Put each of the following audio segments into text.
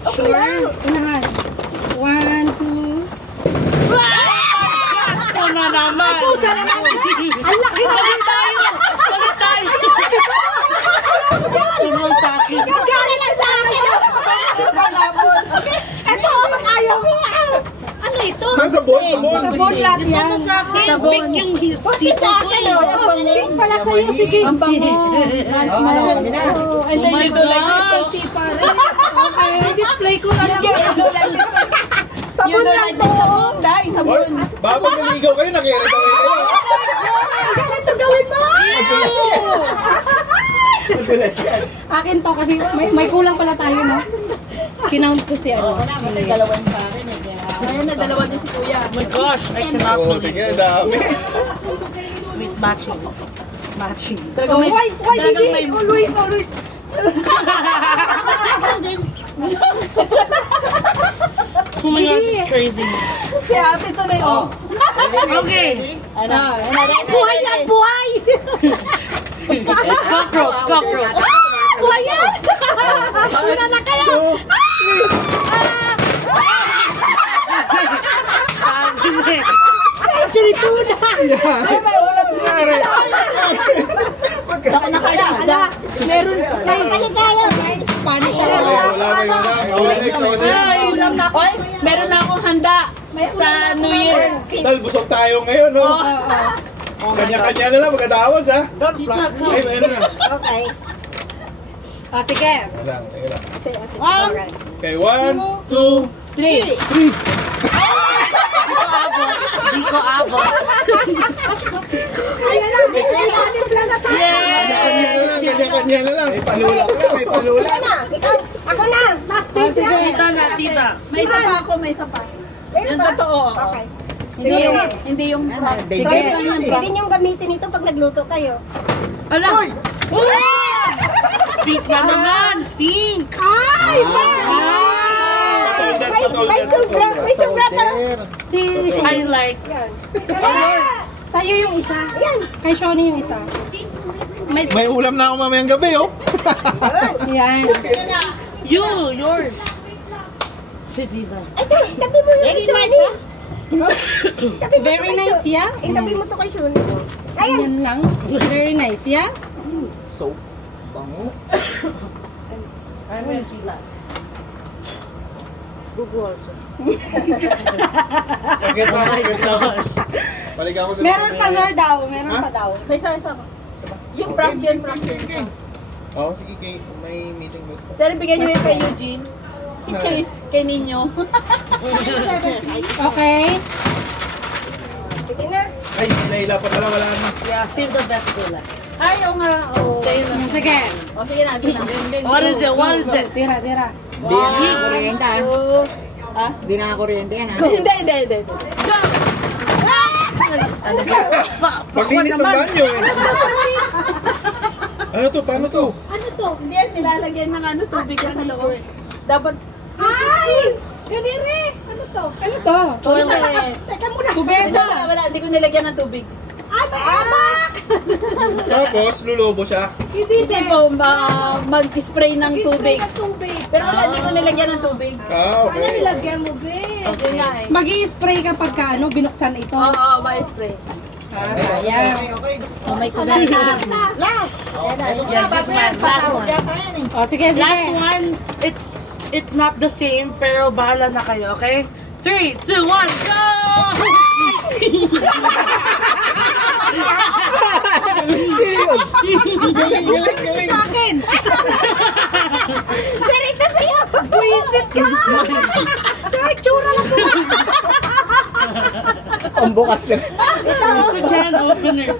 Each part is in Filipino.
Okay lang. Unahan. 1, 2. Ito na naman. Puta naman. Ang laki na tayo. Ulit tayo. Tingnan sa akin. Galing lang sa akin. Ito, ba't ayaw mo? Ano ito? Sabon, sabon. Sabon lahat yan. Ito sa akin. Sabon. Pink yung Puti sito sa ko akin. eh. Pink pala sa'yo. Sige. Ang bango. And then Oh my you do like this. gosh. Salty pa rin. Okay. Display ko na lang. Sabon lang to. Dahil Hoy, sabon. baka pag naligaw kayo, nakirita kayo. Ganito gawin mo! Akin to kasi may kulang pala tayo, no? Kinount ko si ano. Ayan na, dalawa din si Kuya. Oh my gosh, I cannot Oo, believe tingnan, it. dami. With matching. Matching. Why, Gigi? Always. Oh my gosh, it's crazy. Si ate to na yun. Okay. Ano? Buhay yan, buhay! Cockroach. Buhay yan! Una na kayo! Actually, tuna! Ay, may ulam Nangyari. Ako na kayo isda. Meron tayo. Spanish ako. Ay, ulam na ako. Oy, meron na akong handa sa New Year. Dahil busog tayo ngayon, no? Kanya-kanya na lang, magkadawas, ha? Ay, meron na. Okay. O, sige. Teka lang, teka lang. Okay. Okay, 1, 2, 3. Di ko abot. Ayan na. Anim lang na tayo. kanya-kanya na lang. May palula ka, may palula. Ikaw, ako na. Last days yan. Tita na, tita. May isa pa ako, may isa pa. Yung totoo. Okay. Sige. Hindi yung Sige. Hindi yung gamitin ito pag nagluto kayo. Ala! Pink na naman! Pink! Ay! May sobra pa. Si... I like. Sa'yo yung isa. Ayan. Kay Shoni yung isa. May ulam na ako mamayang gabi, oh. Yan. Yours. Si tita. Ito, tabi mo yung kay Shoni. Tabi mo Very to kay nice, Shoni. yeah? Tabi mo to kay Shoni. Ayan. Yan lang. Very nice, yeah? Soap. Bango. I'm gonna see that. Google. Okay, Oh my gosh. Paligaw ko. Meron pa, sir, daw. Meron Ha? pa daw. May isa pa. Yung prank yun. Oo, sige, may meeting gusto. Sir, bigyan nyo yung kay Eugene. Kay Ninyo. Okay. Sige na. Ay, Layla pa pala, wala na. Yeah, save the best for last. Ay, oo nga. Oo. Sige. O, sige na. Sige na. What is it? What is it? Tira. Hindi na kuryente ah. Ha? Hindi na kuryente yan ah. Hindi. Paglinis ng banyo, eh. Ano to? Paano to? Ano to? Hindi yan nilalagyan ng tubig yan sa loob. Dapat... Ay! Kanire! Ano to? Ano to? Toilet. Teka muna. Kubeta. Wala, hindi ko nilagyan ng tubig. Ay, may amak! Tapos, lulobo siya. Hindi po mag-spray ng tubig. Pero wala, hindi ko nilagyan ng tubig. Ah, okay. nilagyan mo, be? Yun nga eh. Mag-i-spray kapag ka, ano, binuksan ito. Oo, ma-spray. Ah, sayang. Oh my goodness. Last! Yeah, this one. Last one. O, sige. Last one. It's not the same, pero bahala na kayo, okay? 3, 2, 1, go! Sa akin! Sirit na sa'yo! Buisit ka! Kahit tsura lang po. Ang bukas lang. It's a grand opener.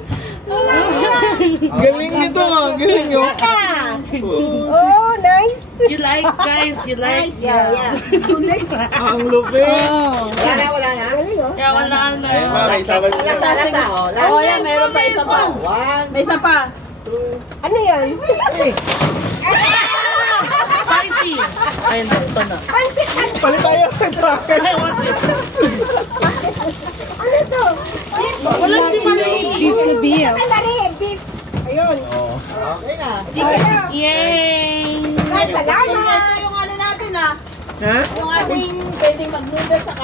Galing nito, ah. Galing, oh. Oh, nice! You like, guys? You like? Yeah. Ang lupit. Oh. Wala na. Yeah, wala na. Ayun, bakit sabi Lasa oh. Oh, yan, meron pa isa pa. May isa pa. Ano yan? Spicy! Ayun na, ito na. Palit tayo. I want it. Ano to? Wala si Beef na beef. Ano na rin? Beef. Ayun. Okay na. Chicken. Yay! Ay, salamat! Ito yung ano natin ah. Ha? Yung ating pwedeng mag-noodles saka